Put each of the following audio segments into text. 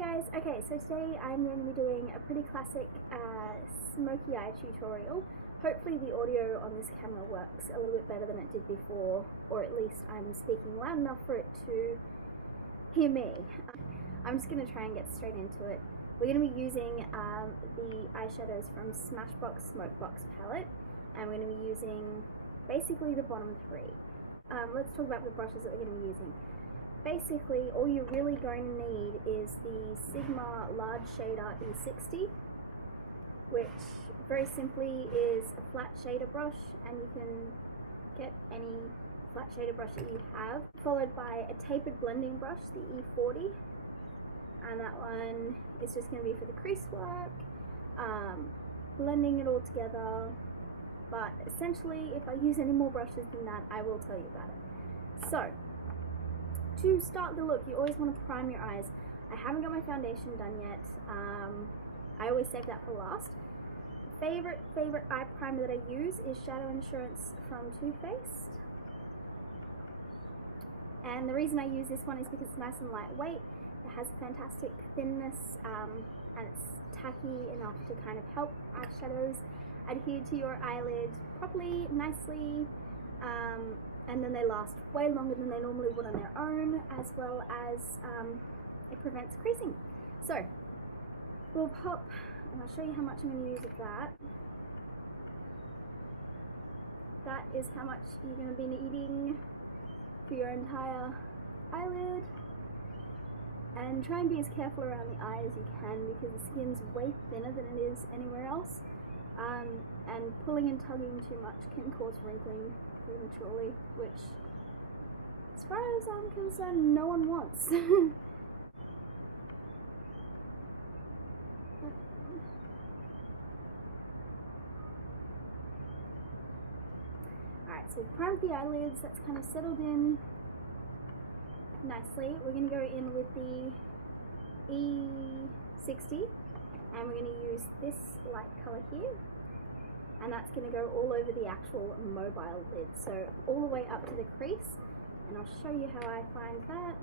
guys, okay, so today I'm going to be doing a pretty classic smoky eye tutorial. Hopefully the audio on this camera works a little bit better than it did before, or at least I'm speaking loud enough for it to hear me. I'm just going to try and get straight into it. We're going to be using the eyeshadows from Smashbox Smokebox palette, and we're going to be using basically the bottom three. Let's talk about the brushes that we're going to be using. Basically, all you're really going to need is the Sigma Large Shader E60, which very simply is a flat shader brush, and you can get any flat shader brush that you have, followed by a tapered blending brush, the E40, and that one is just going to be for the crease work, blending it all together. But essentially, if I use any more brushes than that, I will tell you about it. So, to start the look, you always want to prime your eyes. I haven't got my foundation done yet. I always save that for last. Favorite eye primer that I use is Shadow Insurance from Too Faced. And the reason I use this one is because it's nice and lightweight. It has fantastic thinness, and it's tacky enough to kind of help eyeshadows adhere to your eyelid properly, nicely, and then they last way longer than they normally would on their own, as well as it prevents creasing. So we'll pop, and I'll show you how much I'm going to use of that. That is how much you're going to be needing for your entire eyelid. And try and be as careful around the eye as you can, because the skin's way thinner than it is anywhere else. And pulling and tugging too much can cause wrinkling prematurely, which, as far as I'm concerned, no one wants. Alright, so we've primed the eyelids, that's kind of settled in nicely. We're going to go in with the E60, and we're going to use this light colour here, and that's going to go all over the actual mobile lid, so all the way up to the crease, and I'll show you how I find that.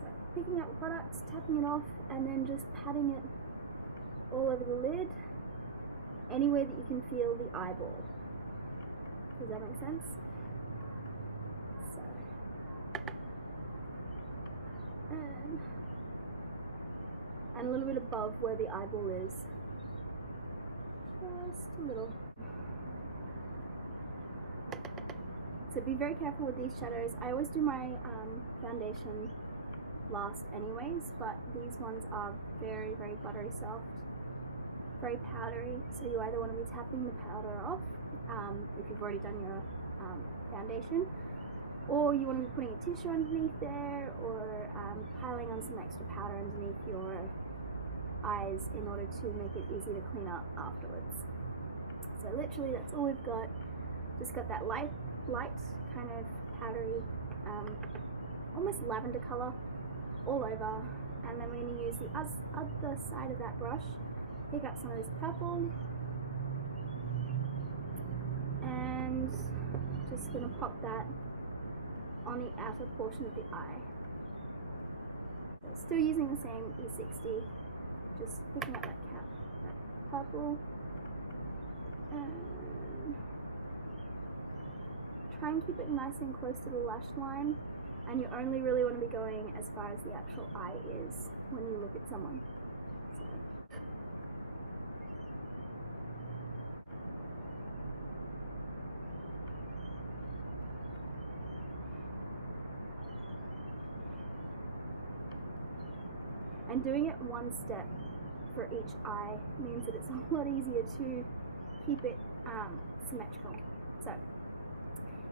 So picking up the product, tapping it off, and then just patting it all over the lid, anywhere that you can feel the eyeball. Does that make sense? So, and a little bit above where the eyeball is. Just a little. So be very careful with these shadows. I always do my foundation last anyways, but these ones are very, very buttery soft, very powdery, so you either want to be tapping the powder off if you've already done your foundation, or you want to be putting a tissue underneath there, or piling on some extra powder underneath your eyes in order to make it easy to clean up afterwards. So literally that's all we've got. Just got that light kind of powdery, almost lavender colour all over, and then we're going to use the other side of that brush, pick up some of this purple, and just going to pop that on the outer portion of the eye. So still using the same E60, just picking up that purple, and try and keep it nice and close to the lash line, and you only really want to be going as far as the actual eye is when you look at someone. So. And doing it one step for each eye means that it's a lot easier to keep it symmetrical. So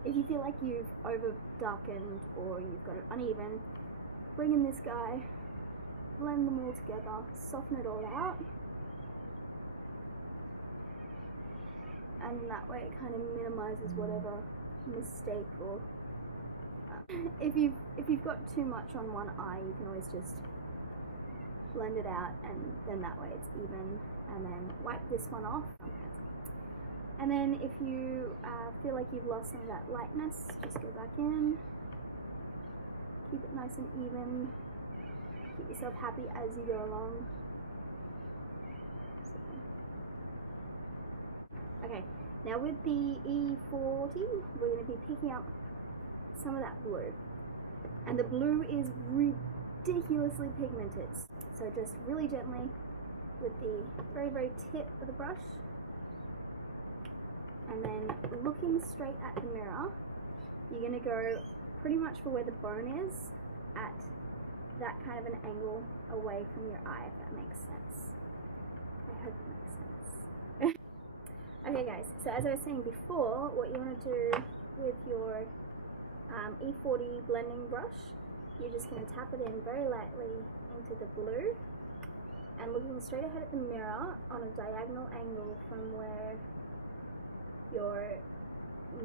if you feel like you've over darkened or you've got it uneven, bring in this guy, blend them all together, soften it all out, and that way it kind of minimizes whatever mistake, or if you've got too much on one eye, you can always just blend it out, and then that way it's even, and then wipe this one off. And then if you feel like you've lost some of that lightness, just go back in, keep it nice and even, keep yourself happy as you go along. Okay, now with the E40, we're going to be picking up some of that blue. And the blue is ridiculously pigmented. So just really gently with the very, very tip of the brush. And then looking straight at the mirror, you're going to go pretty much for where the bone is, at that kind of an angle away from your eye, if that makes sense. I hope it makes sense. Okay guys, so as I was saying before, what you want to do with your E40 blending brush, you're just going to tap it in very lightly into the blue, and looking straight ahead at the mirror on a diagonal angle from where your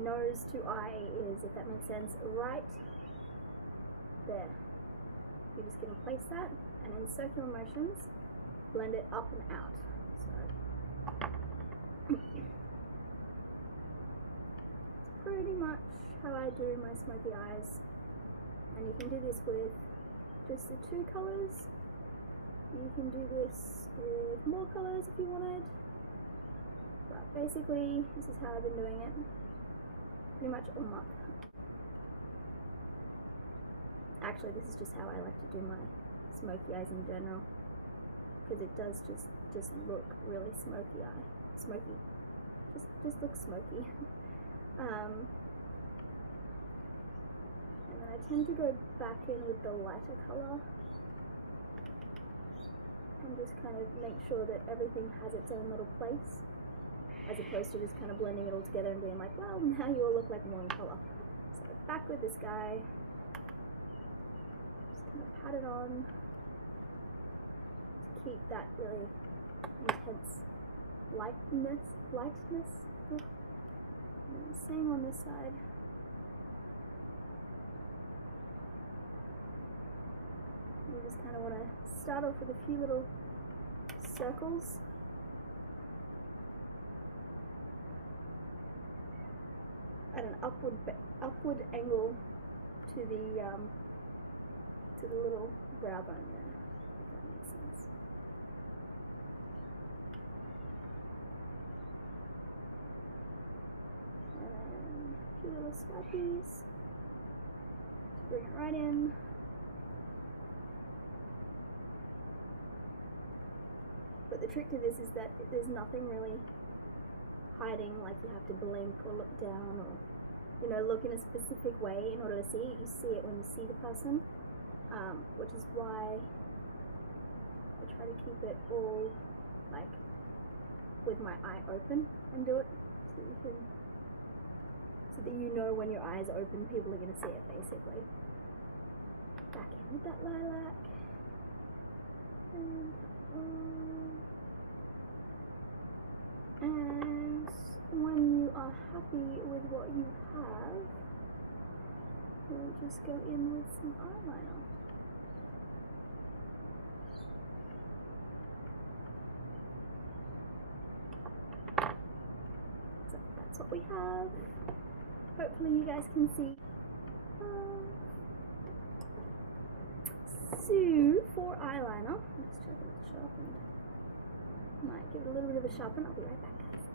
nose to eye is, if that makes sense, right there. You're just going to place that, and in circular motions, blend it up and out. So it's pretty much how I do my smoky eyes, and you can do this with just the two colors. You can do this with more colors if you wanted, but basically this is how I've been doing it pretty much all month. Actually, this is just how I like to do my smoky eyes in general, because it does just look really smoky. Just looks smoky. And then I tend to go back in with the lighter color and just kind of make sure that everything has its own little place, as opposed to just kind of blending it all together and being like, well, now you all look like one color. So back with this guy, just kind of pat it on to keep that really intense lightness. And same on this side. You just kind of want to start off with a few little circles. At an upward angle to the little brow bone there, if that makes sense. And then a few little swipies to bring it right in. But the trick to this is that there's nothing really hiding, like you have to blink or look down or, you know, look in a specific way in order to see it. You see it when you see the person, which is why I try to keep it all like with my eye open and do it so that you know when your eyes are open, people are going to see it, basically. Back in with that lilac, and when you are happy with what you have, we'll just go in with some eyeliner. So that's what we have. Hopefully you guys can see. So for eyeliner, let's check if it's sharpened. Might give it a little bit of a sharpen. I'll be right back, guys.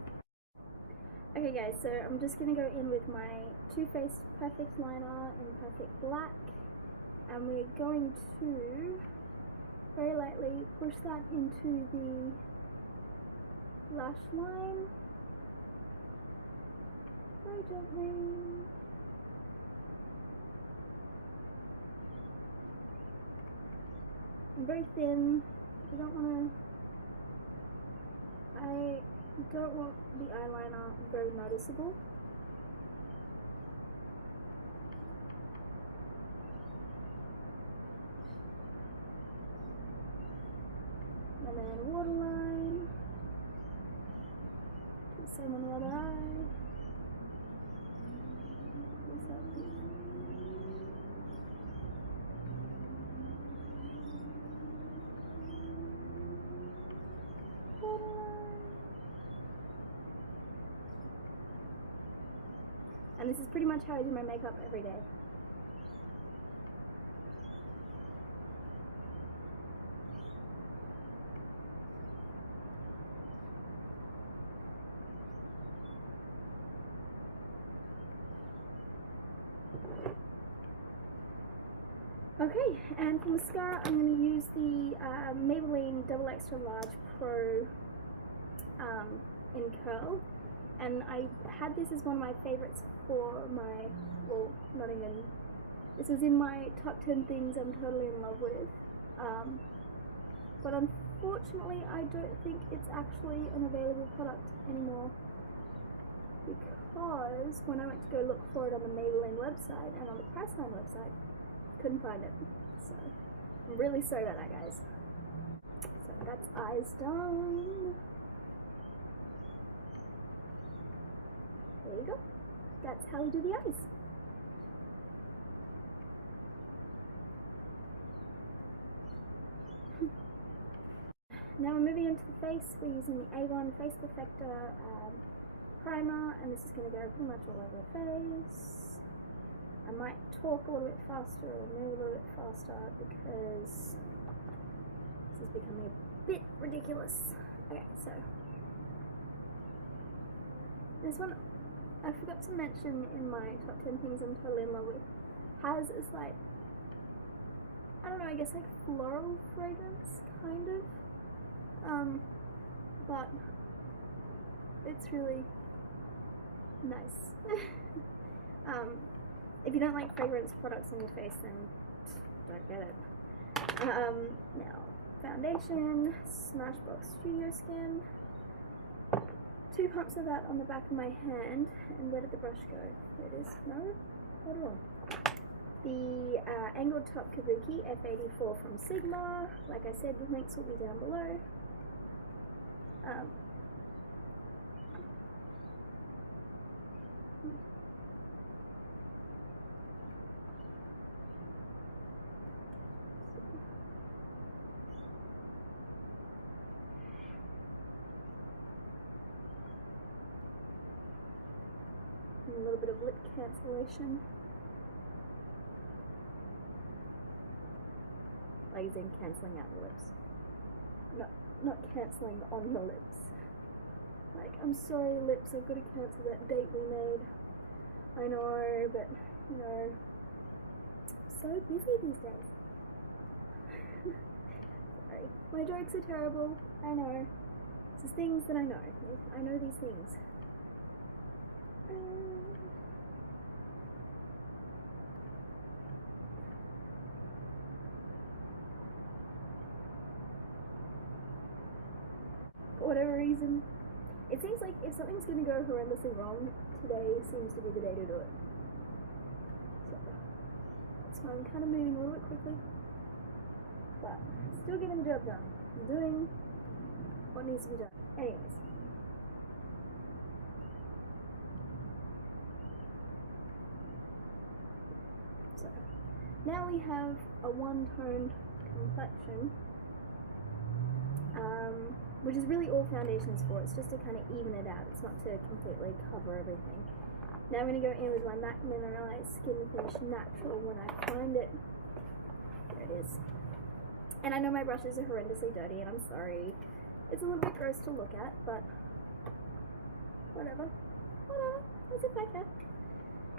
Okay guys, so I'm just going to go in with my Too Faced Perfect Liner in Perfect Black, and we're going to very lightly push that into the lash line, very gently. And very thin. I don't want the eyeliner very noticeable. And then waterline. Do the same on the other eye. And this is pretty much how I do my makeup every day. Okay, and for mascara, I'm going to use the Maybelline Double Extra Large Pro in Curl. And I had this as one of my favorites for my, well, not even, this was in my top 10 things I'm totally in love with. But unfortunately, I don't think it's actually an available product anymore, because when I went to go look for it on the Maybelline website and on the Priceline website, couldn't find it. So I'm really sorry about that, guys. So that's eyes done. There you go. That's how we do the eyes. Now we're moving into the face. We're using the Avon Face Perfector primer, and this is going to go pretty much all over the face. I might talk a little bit faster or move a little bit faster because this is becoming a bit ridiculous. Okay, so this one, I forgot to mention in my top 10 things I'm totally in love with, has a slight, I don't know, I guess like floral fragrance, kind of. But it's really nice. If you don't like fragrance products on your face, then don't get it. Now, foundation, Smashbox Studio Skin. 2 pumps of that on the back of my hand, and where did the brush go? There it is. No? Hold on. The angled top kabuki F84 from Sigma. Like I said, the links will be down below. And a little bit of lip cancellation. Like as in cancelling out the lips. Not cancelling on the lips. Like, I'm sorry lips, I've got to cancel that date we made. I know, but, you know, I'm so busy these days. Sorry. My jokes are terrible, I know. It's just things that I know. I know these things. For whatever reason, it seems like if something's going to go horrendously wrong, today seems to be the day to do it. So, that's why I'm kind of moving a little bit quickly. But, still getting the job done. I'm doing what needs to be done. Anyways. So, now we have a one-toned complexion. Which is really all foundation is for. It's just to kind of even it out. It's not to completely cover everything. Now I'm going to go in with my MAC Mineralized Skin Finish Natural when I find it. There it is. And I know my brushes are horrendously dirty, and I'm sorry. It's a little bit gross to look at, but whatever. Whatever. As if I can.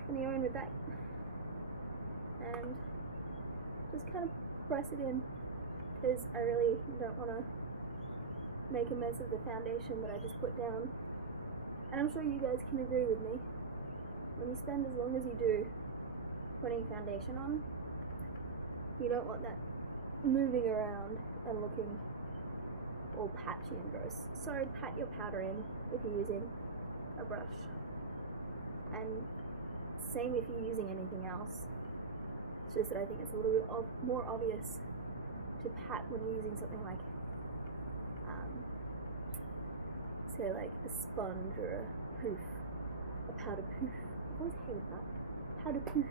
I'm going to go in with that. And just kind of press it in, because I really don't want to make a mess of the foundation that I just put down. And I'm sure you guys can agree with me. When you spend as long as you do putting foundation on, you don't want that moving around and looking all patchy and gross. So pat your powder in if you're using a brush. And same if you're using anything else. It's just that I think it's a little bit more obvious to pat when you're using something like say like a sponge or a poof, a powder poof. I've always hated that. Powder poof.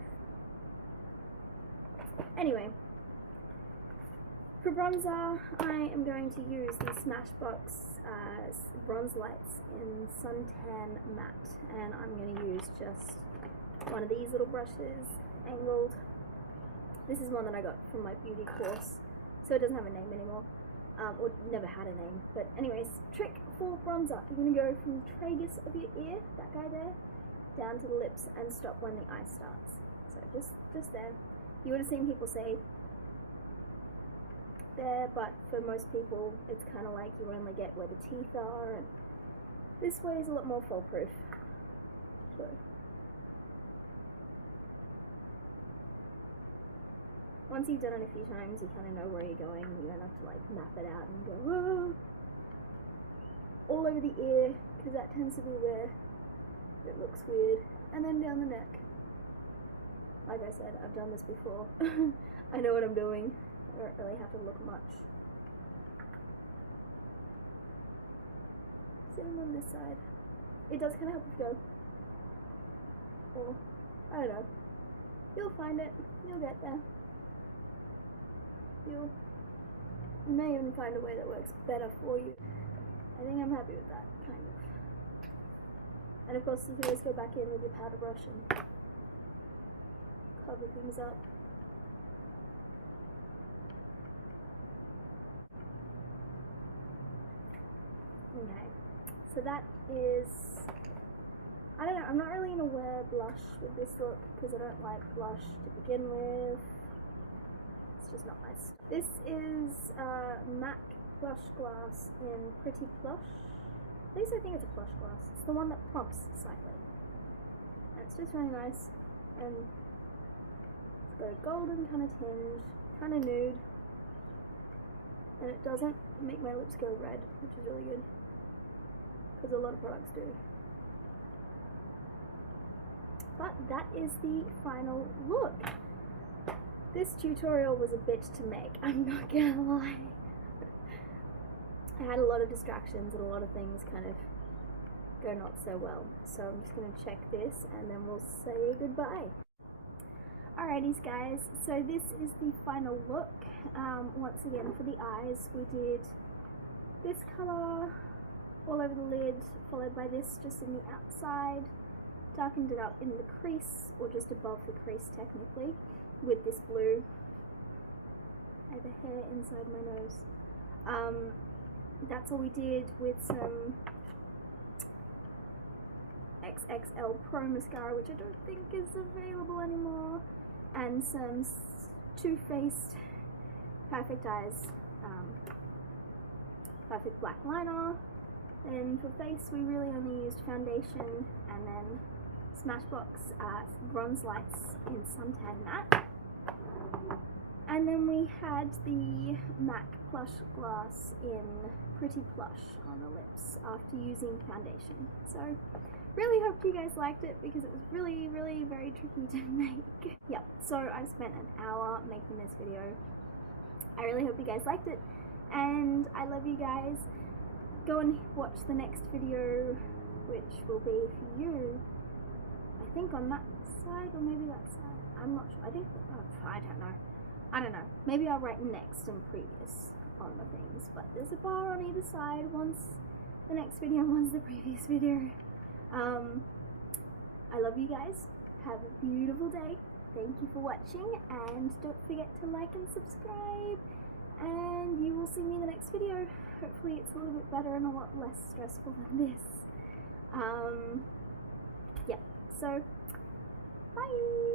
Anyway, for bronzer, I am going to use the Smashbox Bronze Lights in Suntan Matte, and I'm going to use just one of these little brushes, angled. This is one that I got from my beauty course, so it doesn't have a name anymore. Or never had a name, but anyways, trick for bronzer. You're going to go from the tragus of your ear, that guy there, down to the lips and stop when the eye starts. So just there. You would have seen people say there, but for most people it's kind of like you only get where the teeth are, and this way is a lot more foolproof. So once you've done it a few times, you kind of know where you're going, and you don't have to like map it out and go, whoa, all over the ear, because that tends to be where it looks weird, and then down the neck. Like I said, I've done this before. I know what I'm doing. I don't really have to look much. Sitting on this side. It does kind of help if you go, or, I don't know. You'll find it. You'll get there. You may even find a way that works better for you. I think I'm happy with that, kind of. And of course, you can always go back in with your powder brush and cover things up. Okay, so that is, I don't know, I'm not really going to wear blush with this look because I don't like blush to begin with. It's just not my style. This is MAC Plushglass in Pretty Plush. At least I think it's a Plushglass. It's the one that plumps slightly. And it's just really nice. And it's got a golden kind of tinge, kind of nude. And it doesn't make my lips go red, which is really good. Because a lot of products do. But that is the final look. This tutorial was a bitch to make, I'm not gonna lie. I had a lot of distractions and a lot of things kind of go not so well. So I'm just gonna check this and then we'll say goodbye. Alrighties guys, so this is the final look. Once again for the eyes, we did this colour all over the lid, followed by this just in the outside, darkened it up in the crease, or just above the crease technically, with this blue. I have a hair inside my nose. That's all we did, with some XXL Pro mascara, which I don't think is available anymore, and some Too Faced Perfect Eyes Perfect Black Liner. And for face, we really only used foundation and then Smashbox Bronze Lights in Suntan Matte. And then we had the MAC Plushglass in Pretty Plush on the lips after using foundation. So really hope you guys liked it because it was really very tricky to make. Yep, so I spent an hour making this video. I really hope you guys liked it, and I love you guys. Go and watch the next video, which will be for you, I think on that side or maybe that side. I'm not sure. I think I don't know. Maybe I'll write next and previous on the things, but there's a bar on either side. One's the next video, one's the previous video. I love you guys. Have a beautiful day. Thank you for watching, and don't forget to like and subscribe, and you will see me in the next video. Hopefully it's a little bit better and a lot less stressful than this. Yeah, so bye.